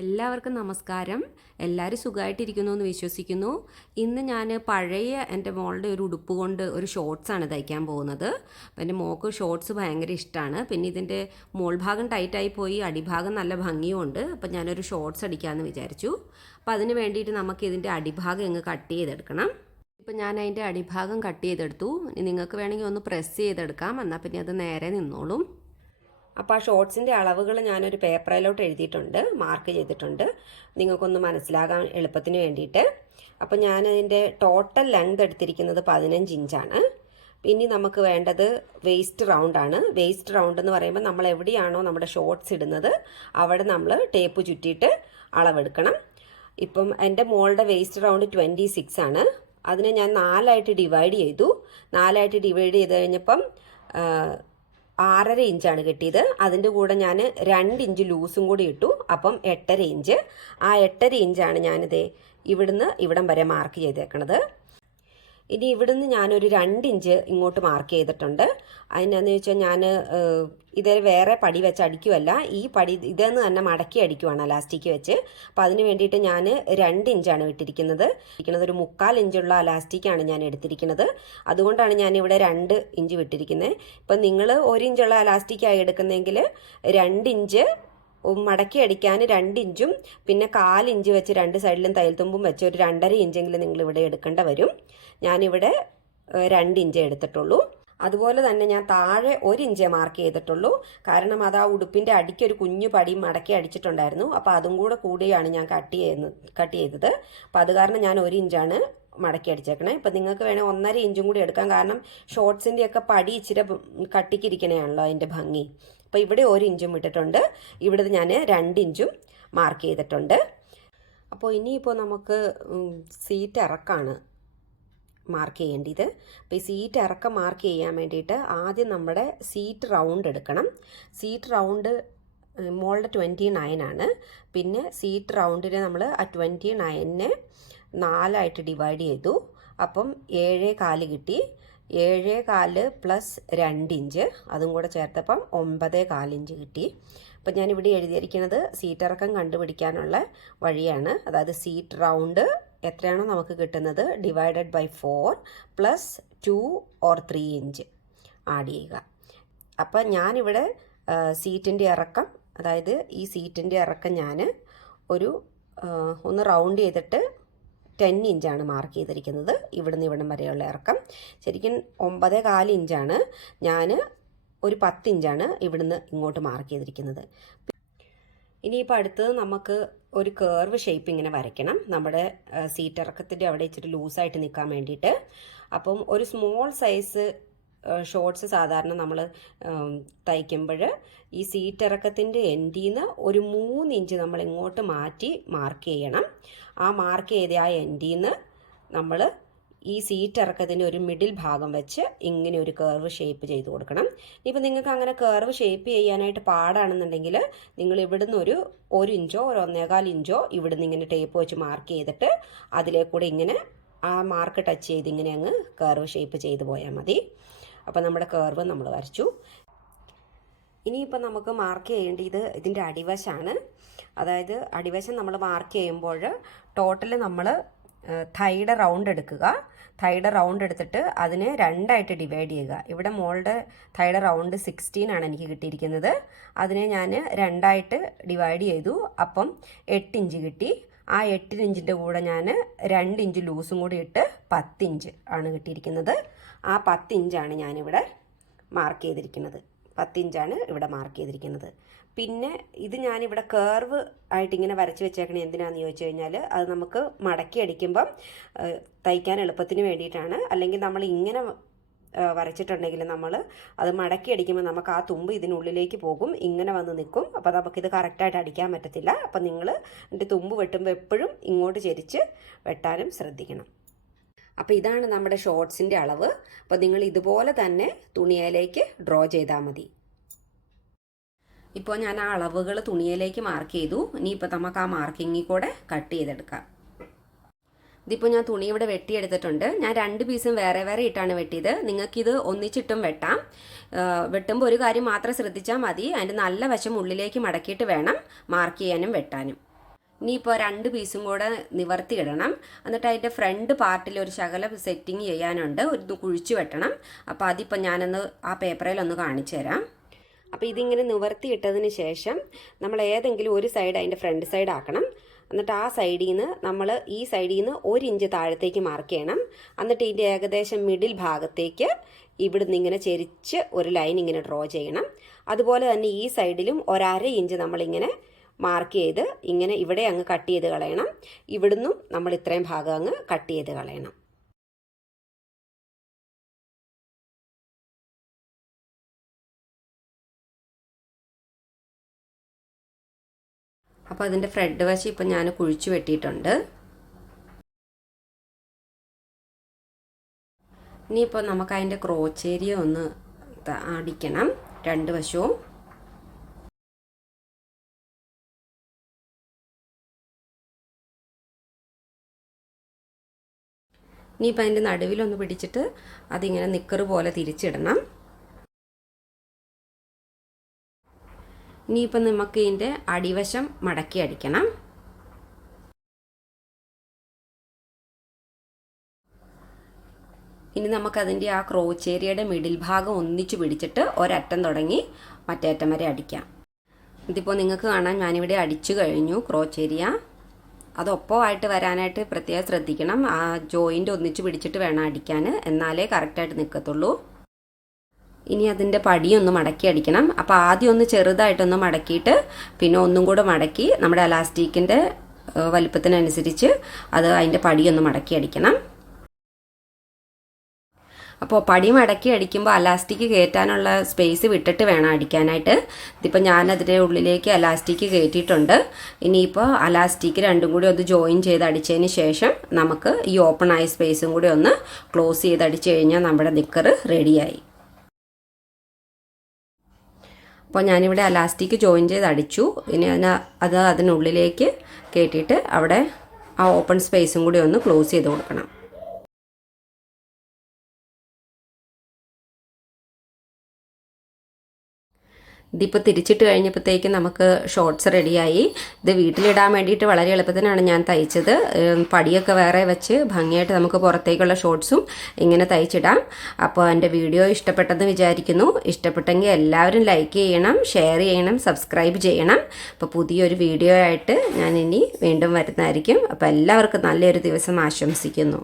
എല്ലാവർക്കും നമസ്കാരം. എല്ലാവരും സുഖമായിട്ടിരിക്കുന്നു എന്ന് വിശ്വസിക്കുന്നു. ഇന്ന് ഞാൻ പഴയ എൻ്റെ മോളുടെ ഒരു ഉടുപ്പ് കൊണ്ട് ഒരു ഷോർട്സാണ് തയ്ക്കാൻ പോകുന്നത്. അപ്പോൾ എൻ്റെ മോൾക്ക് ഷോർട്സ് ഭയങ്കര ഇഷ്ടമാണ്. പിന്നെ ഇതിൻ്റെ മോൾ ഭാഗം ടൈറ്റായി പോയി, അടിഭാഗം നല്ല ഭംഗിയുമുണ്ട്. അപ്പോൾ ഞാനൊരു ഷോർട്സ് അടിക്കാമെന്ന് വിചാരിച്ചു. അപ്പോൾ അതിന് വേണ്ടിയിട്ട് നമുക്ക് ഇതിൻ്റെ അടിഭാഗം അങ്ങ് കട്ട് ചെയ്തെടുക്കണം. ഇപ്പോൾ ഞാൻ അതിൻ്റെ അടിഭാഗം കട്ട് ചെയ്തെടുത്തു. നിങ്ങൾക്ക് വേണമെങ്കിൽ ഒന്ന് പ്രസ് ചെയ്തെടുക്കാം, എന്നാൽ പിന്നെ അത് നേരെ നിന്നോളും. അപ്പോൾ ആ ഷോർട്സിൻ്റെ അളവുകൾ ഞാനൊരു പേപ്പറിലോട്ട് എഴുതിയിട്ടുണ്ട്, മാർക്ക് ചെയ്തിട്ടുണ്ട്, നിങ്ങൾക്കൊന്ന് മനസ്സിലാകാൻ എളുപ്പത്തിന് വേണ്ടിയിട്ട്. അപ്പോൾ ഞാനതിൻ്റെ ടോട്ടൽ ലെങ്ത് എടുത്തിരിക്കുന്നത് 15 ഇഞ്ചാണ്. ഇനി നമുക്ക് വേണ്ടത് വേസ്റ്റ് റൗണ്ടാണ്. വേസ്റ്റ് റൗണ്ട് എന്ന് പറയുമ്പോൾ നമ്മൾ എവിടെയാണോ നമ്മുടെ ഷോർട്സ് ഇടുന്നത് അവിടെ നമ്മൾ ടേപ്പ് ചുറ്റിയിട്ട് അളവെടുക്കണം. ഇപ്പം എൻ്റെ മോളുടെ വേസ്റ്റ് റൗണ്ട് 26 ആണ്. അതിനെ ഞാൻ 4ആയിട്ട് ഡിവൈഡ് ചെയ്തു. 4ആയിട്ട് ഡിവൈഡ് ചെയ്ത് കഴിഞ്ഞപ്പം 6.5 ഇഞ്ചാണ് കിട്ടിയത്. അതിൻ്റെ കൂടെ ഞാൻ 2 ഇഞ്ച് ലൂസും കൂടി ഇട്ടു. അപ്പം 8.5 ഇഞ്ച്. ആ 8.5 ഇഞ്ചാണ് ഞാനിത് ഇവിടുന്ന് ഇവിടം വരെ മാർക്ക് ചെയ്തേക്കണത്. ഇനി ഇവിടുന്ന് ഞാനൊരു 2 ഇഞ്ച് ഇങ്ങോട്ട് മാർക്ക് ചെയ്തിട്ടുണ്ട്. അതിനെന്ന് വെച്ചാൽ ഞാൻ ഇതേ വേറെ പടി വെച്ച് അടിക്കുമല്ല, ഈ പടി ഇതെന്ന് തന്നെ മടക്കി അടിക്കുവാണ് അലാസ്റ്റിക് വെച്ച്. അപ്പോൾ അതിന് വേണ്ടിയിട്ട് ഞാൻ 2 ഇഞ്ചാണ് ഇട്ടിരിക്കുന്നത്. ഒരു 3/4 ഇഞ്ചുള്ള അലാസ്റ്റിക്കാണ് ഞാൻ എടുത്തിരിക്കുന്നത്. അതുകൊണ്ടാണ് ഞാനിവിടെ 2 ഇഞ്ച് വിട്ടിരിക്കുന്നത്. ഇപ്പം നിങ്ങൾ 1 ഇഞ്ചുള്ള അലാസ്റ്റിക്കായി എടുക്കുന്നതെങ്കിൽ 2 ഇഞ്ച് മടക്കി അടിക്കാൻ 2 ഇഞ്ചും പിന്നെ 1/4 ഇഞ്ച് വെച്ച് 2 സൈഡിലും തയ്യൽ തുമ്പും വെച്ച് ഒരു 2.5 ഇഞ്ചെങ്കിലും നിങ്ങളിവിടെ എടുക്കേണ്ട വരും. ഞാനിവിടെ 2 ഇഞ്ച് എടുത്തിട്ടുള്ളൂ. അതുപോലെ തന്നെ ഞാൻ താഴെ 1 ഇഞ്ചേ മാർക്ക് ചെയ്തിട്ടുള്ളൂ. കാരണം അത് ആ ഉടുപ്പിൻ്റെ അടിക്ക് ഒരു കുഞ്ഞു പടി മടക്കി അടിച്ചിട്ടുണ്ടായിരുന്നു. അപ്പോൾ അതും കൂടെ കൂടിയാണ് ഞാൻ കട്ട് ചെയ്തത്. അപ്പോൾ അത് കാരണം ഞാൻ 1 ഇഞ്ചാണ് മടക്കി അടിച്ചേക്കണേ. ഇപ്പം നിങ്ങൾക്ക് വേണേൽ 1.5 ഇഞ്ചും കൂടി എടുക്കാം. കാരണം ഷോർട്സിൻ്റെയൊക്കെ പടി ഇച്ചിരി കട്ടിക്കിരിക്കണേയാണല്ലോ അതിൻ്റെ ഭംഗി. അപ്പോൾ ഇവിടെ 1 ഇഞ്ചും ഇട്ടിട്ടുണ്ട്. ഇവിടെ ഞാൻ 2 ഇഞ്ചും മാർക്ക് ചെയ്തിട്ടുണ്ട്. അപ്പോൾ ഇനിയിപ്പോൾ നമുക്ക് സീറ്റ് ഇറക്കാണ് മാർക്ക് ചെയ്യേണ്ടത്. അപ്പോൾ ഈ സീറ്റ് ഇറക്കം മാർക്ക് ചെയ്യാൻ വേണ്ടിയിട്ട് ആദ്യം നമ്മുടെ സീറ്റ് റൗണ്ട് എടുക്കണം. സീറ്റ് റൗണ്ട് മോളുടെ 29 ആണ്. പിന്നെ സീറ്റ് റൗണ്ടിനെ നമ്മൾ ആ 29നെ 4ആയിട്ട് ഡിവൈഡ് ചെയ്തു. അപ്പം 7.25 കിട്ടി. 7.25 പ്ലസ് 2 ഇഞ്ച് അതും കൂടെ ചേർത്തപ്പം 9.25 ഇഞ്ച് കിട്ടി. അപ്പം ഞാനിവിടെ എഴുതിയിരിക്കുന്നത് സീറ്റ് ഇറക്കം കണ്ടുപിടിക്കാനുള്ള വഴിയാണ്. അതായത് സീറ്റ് റൗണ്ട് എത്രയാണോ നമുക്ക് കിട്ടുന്നത് divided by 4 plus 2 or 3 inch add ചെയ്യുക. അപ്പം ഞാനിവിടെ സീറ്റിൻ്റെ ഇറക്കം, അതായത് ഈ സീറ്റിൻ്റെ ഇറക്കം ഞാൻ ഒന്ന് റൗണ്ട് ചെയ്തിട്ട് 10 ഇഞ്ചാണ് മാർക്ക് ചെയ്തിരിക്കുന്നത്. ഇവിടുന്ന് ഇവിടം വരെയുള്ള ഇറക്കം ശരിക്കും 9.25 ഇഞ്ചാണ്. ഞാൻ ഒരു 10 ഇഞ്ചാണ് ഇവിടുന്ന് ഇങ്ങോട്ട് മാർക്ക് ചെയ്തിരിക്കുന്നത്. ഇനിയിപ്പോൾ അടുത്തത് നമുക്ക് ഒരു കേർവ് ഷേപ്പ് ഇങ്ങനെ വരയ്ക്കണം. നമ്മുടെ സീറ്റ് ഇറക്കത്തിൻ്റെ അവിടെ ഇച്ചിരി ലൂസായിട്ട് നിൽക്കാൻ വേണ്ടിയിട്ട്. അപ്പം ഒരു സ്മോൾ സൈസ് ഷോർട്സ് സാധാരണ നമ്മൾ തയ്ക്കുമ്പോൾ ഈ സീറ്റ് ഇറക്കത്തിൻ്റെ എൻഡിൽ നിന്ന് ഒരു 3 ഇഞ്ച് നമ്മൾ ഇങ്ങോട്ട് മാറ്റി മാർക്ക് ചെയ്യണം. ആ മാർക്ക് ചെയ്ത ആ എൻഡിൽ നിന്ന് നമ്മൾ ഈ സീറ്റ് ഇറക്കത്തിൻ്റെ ഒരു മിഡിൽ ഭാഗം വെച്ച് ഇങ്ങനെ ഒരു കേർവ് ഷേപ്പ് ചെയ്ത് കൊടുക്കണം. ഇപ്പം നിങ്ങൾക്ക് അങ്ങനെ കേർവ് ഷേപ്പ് ചെയ്യാനായിട്ട് പാടാണെന്നുണ്ടെങ്കിൽ നിങ്ങൾ ഇവിടുന്ന് ഒരു 1 ഇഞ്ചോ ഒരു 1.25 ഇഞ്ചോ ഇവിടുന്ന് ഇങ്ങനെ ടേപ്പ് വെച്ച് മാർക്ക് ചെയ്തിട്ട് അതിലേക്കൂടെ ഇങ്ങനെ ആ മാർക്ക് ടച്ച് ചെയ്ത് ഇങ്ങനെ അങ്ങ് കേർവ് ഷേപ്പ് ചെയ്ത് പോയാൽ മതി. അപ്പോൾ നമ്മുടെ കേർവ് നമ്മൾ വരച്ചു. ഇനിയിപ്പോൾ നമുക്ക് മാർക്ക് ചെയ്യേണ്ടത് ഇതിൻ്റെ അടിവശമാണ്. അതായത് അടിവശം നമ്മൾ മാർക്ക് ചെയ്യുമ്പോൾ ടോട്ടൽ നമ്മൾ തൈയുടെ റൗണ്ട് എടുക്കുക. തൈയുടെ റൗണ്ട് എടുത്തിട്ട് അതിനെ 2ആയിട്ട് ഡിവൈഡ് ചെയ്യുക. ഇവിടെ മോളുടെ തൈയുടെ റൗണ്ട് 16 ആണ് എനിക്ക് കിട്ടിയിരിക്കുന്നത്. അതിനെ ഞാൻ 2ആയിട്ട് ഡിവൈഡ് ചെയ്തു. അപ്പം 8 ഇഞ്ച് കിട്ടി. ആ 8 ഇഞ്ചിൻ്റെ കൂടെ ഞാൻ 2 ഇഞ്ച് ലൂസും കൂടി ഇട്ട് 10 ഇഞ്ച് ആണ് കിട്ടിയിരിക്കുന്നത്. ആ 10 ഇഞ്ചാണ് ഞാനിവിടെ മാർക്ക് ചെയ്തിരിക്കുന്നത്. 10 ഇഞ്ചാണ് ഇവിടെ മാർക്ക് ചെയ്തിരിക്കുന്നത്. പിന്നെ ഇത് ഞാനിവിടെ കേർവ് ആയിട്ട് ഇങ്ങനെ വരച്ച് വെച്ചേക്കണേ എന്തിനാണെന്ന് ചോദിച്ചു കഴിഞ്ഞാൽ അത് നമുക്ക് മടക്കി അടിക്കുമ്പം തയ്ക്കാൻ എളുപ്പത്തിന് വേണ്ടിയിട്ടാണ്. അല്ലെങ്കിൽ നമ്മൾ ഇങ്ങനെ വരച്ചിട്ടുണ്ടെങ്കിൽ നമ്മൾ അത് മടക്കി അടിക്കുമ്പോൾ നമുക്ക് ആ തുമ്പ് ഇതിനുള്ളിലേക്ക് പോകും, ഇങ്ങനെ വന്ന് നിൽക്കും. അപ്പോൾ നമുക്കിത് കറക്റ്റായിട്ട് അടിക്കാൻ പറ്റത്തില്ല. അപ്പം നിങ്ങൾ എൻ്റെ തുമ്പ് വെട്ടുമ്പോൾ എപ്പോഴും ഇങ്ങോട്ട് ചെരിച്ച് വെട്ടാനും ശ്രദ്ധിക്കണം. അപ്പോൾ ഇതാണ് നമ്മുടെ ഷോർട്സിൻ്റെ അളവ്. അപ്പോൾ നിങ്ങൾ ഇതുപോലെ തന്നെ തുണിയിലേക്ക് ഡ്രോ ചെയ്താൽ മതി. ഇപ്പോൾ ഞാൻ ആ അളവുകൾ തുണിയിലേക്ക് മാർക്ക് ചെയ്തു. ഇനിയിപ്പോൾ നമുക്ക് ആ മാർക്കിങ്ങിൽ കൂടെ കട്ട് ചെയ്തെടുക്കാം. ഇതിപ്പോൾ ഞാൻ തുണി ഇവിടെ വെട്ടിയെടുത്തിട്ടുണ്ട്. ഞാൻ 2 പീസും വേറെ വേറെ ഇട്ടാണ് വെട്ടിയത്. നിങ്ങൾക്കിത് ഒന്നിച്ചിട്ടും വെട്ടാം. വെട്ടുമ്പോൾ ഒരു കാര്യം മാത്രം ശ്രദ്ധിച്ചാൽ മതി, അതിൻ്റെ നല്ല വശം ഉള്ളിലേക്ക് മടക്കിയിട്ട് വേണം മാർക്ക് ചെയ്യാനും വെട്ടാനും. ഇനിയിപ്പോൾ 2 പീസും കൂടെ നിവർത്തിയിടണം. എന്നിട്ട് അതിൻ്റെ ഫ്രണ്ട് പാർട്ടിൽ ഒരു ശകലം സെറ്റിങ് ചെയ്യാനുണ്ട്, ഒരു കുഴിച്ചു വെട്ടണം. അപ്പോൾ അതിപ്പോൾ ഞാനൊന്ന് ആ പേപ്പറിലൊന്ന് കാണിച്ചു തരാം. അപ്പോൾ ഇതിങ്ങനെ നിവർത്തിയിട്ടതിന് ശേഷം നമ്മൾ ഏതെങ്കിലും ഒരു സൈഡ് അതിൻ്റെ ഫ്രണ്ട് സൈഡ് ആക്കണം. എന്നിട്ട് ആ സൈഡിൽ നിന്ന് നമ്മൾ ഈ സൈഡിൽ നിന്ന് 1 ഇഞ്ച് താഴത്തേക്ക് മാർക്ക് ചെയ്യണം. എന്നിട്ട് ഇതിൻ്റെ ഏകദേശം മിഡിൽ ഭാഗത്തേക്ക് ഇവിടുന്ന് ഇങ്ങനെ ചെരിച്ച് ഒരു ലൈൻ ഇങ്ങനെ ഡ്രോ ചെയ്യണം. അതുപോലെ തന്നെ ഈ സൈഡിലും 1/2 ഇഞ്ച് നമ്മളിങ്ങനെ മാർക്ക് ചെയ്ത് ഇങ്ങനെ ഇവിടെ അങ്ങ് കട്ട് ചെയ്ത് കളയണം. ഇവിടുന്നും നമ്മൾ ഇത്രയും ഭാഗം അങ്ങ് കട്ട് ചെയ്ത് കളയണം. അപ്പോൾ അതിൻ്റെ ഫ്രണ്ട് വശം ഇപ്പം ഞാൻ കുഴിച്ചു വെട്ടിയിട്ടുണ്ട്. ഇനിയിപ്പോൾ നമുക്ക് അതിൻ്റെ ക്രോച്ച് ഏരിയ ഒന്ന് അടിക്കണം 2 വശവും. ഇനിയിപ്പോൾ അതിൻ്റെ നടുവിലൊന്ന് പിടിച്ചിട്ട് അതിങ്ങനെ നിക്കറ് പോലെ തിരിച്ചിടണം. ഇനിയിപ്പോൾ നമുക്ക് ഇതിൻ്റെ അടിവശം മടക്കി അടിക്കണം. ഇനി നമുക്കതിൻ്റെ ആ ക്രോച്ച് ഏരിയയുടെ മിഡിൽ ഭാഗം ഒന്നിച്ച് പിടിച്ചിട്ട് ഒരറ്റം തുടങ്ങി മറ്റേ അറ്റം വരെ അടിക്കാം. ഇതിപ്പോൾ നിങ്ങൾക്ക് കാണാൻ ഞാനിവിടെ അടിച്ചു കഴിഞ്ഞു ക്രോച്ച് ഏരിയ. അതൊപ്പമായിട്ട് വരാനായിട്ട് പ്രത്യേകം ശ്രദ്ധിക്കണം. ആ ജോയിൻ്റ് ഒന്നിച്ച് പിടിച്ചിട്ട് വേണം അടിക്കാൻ, എന്നാലേ കറക്റ്റായിട്ട് നിൽക്കത്തുള്ളൂ. ഇനി അതിൻ്റെ പടിയൊന്ന് മടക്കി അടിക്കണം. അപ്പോൾ ആദ്യം ഒന്ന് ചെറുതായിട്ടൊന്ന് മടക്കിയിട്ട് പിന്നെ ഒന്നും കൂടെ മടക്കി നമ്മുടെ അലാസ്റ്റിക്കിൻ്റെ വലിപ്പത്തിനനുസരിച്ച് അത് അതിൻ്റെ പടിയൊന്ന് മടക്കി അടിക്കണം. അപ്പോൾ പടി മടക്കി അടിക്കുമ്പോൾ അലാസ്റ്റിക് കയറ്റാനുള്ള സ്പേസ് വിട്ടിട്ട് വേണം അടിക്കാനായിട്ട്. ഇതിപ്പോൾ ഞാനതിൻ്റെ ഉള്ളിലേക്ക് അലാസ്റ്റിക് കയറ്റിയിട്ടുണ്ട്. ഇനിയിപ്പോൾ അലാസ്റ്റിക് രണ്ടും കൂടി ഒന്ന് ജോയിൻ ചെയ്ത് അടിച്ചതിന് ശേഷം നമുക്ക് ഈ ഓപ്പൺ ആയ സ്പേസും കൂടി ഒന്ന് ക്ലോസ് ചെയ്ത് അടിച്ചു കഴിഞ്ഞാൽ നമ്മുടെ നിക്കറ് റെഡിയായി. അപ്പോൾ ഞാനിവിടെ അലാസ്റ്റിക് ജോയിൻ ചെയ്ത് അടിച്ചു. ഇനി അതിനുള്ളിലേക്ക് കയറ്റിയിട്ട് അവിടെ ആ ഓപ്പൺ സ്പേസും കൂടി ഒന്ന് ക്ലോസ് ചെയ്ത് കൊടുക്കണം. ഇതിപ്പോൾ തിരിച്ചിട്ട് കഴിഞ്ഞപ്പോഴത്തേക്കും നമുക്ക് ഷോർട്ട്സ് റെഡിയായി. ഇത് വീട്ടിലിടാൻ വേണ്ടിയിട്ട് വളരെ എളുപ്പത്തിനാണ് ഞാൻ തയ്ച്ചത്. പടിയൊക്കെ വേറെ വെച്ച് ഭംഗിയായിട്ട് നമുക്ക് പുറത്തേക്കുള്ള ഷോർട്ട്സും ഇങ്ങനെ തയ്ച്ചിടാം. അപ്പോൾ എൻ്റെ വീഡിയോ ഇഷ്ടപ്പെട്ടെന്ന് വിചാരിക്കുന്നു. ഇഷ്ടപ്പെട്ടെങ്കിൽ എല്ലാവരും ലൈക്ക് ചെയ്യണം, ഷെയർ ചെയ്യണം, സബ്സ്ക്രൈബ് ചെയ്യണം. അപ്പോൾ പുതിയൊരു വീഡിയോ ആയിട്ട് ഞാൻ ഇനി വീണ്ടും വരുന്നതായിരിക്കും. അപ്പോൾ എല്ലാവർക്കും നല്ലൊരു ദിവസം ആശംസിക്കുന്നു.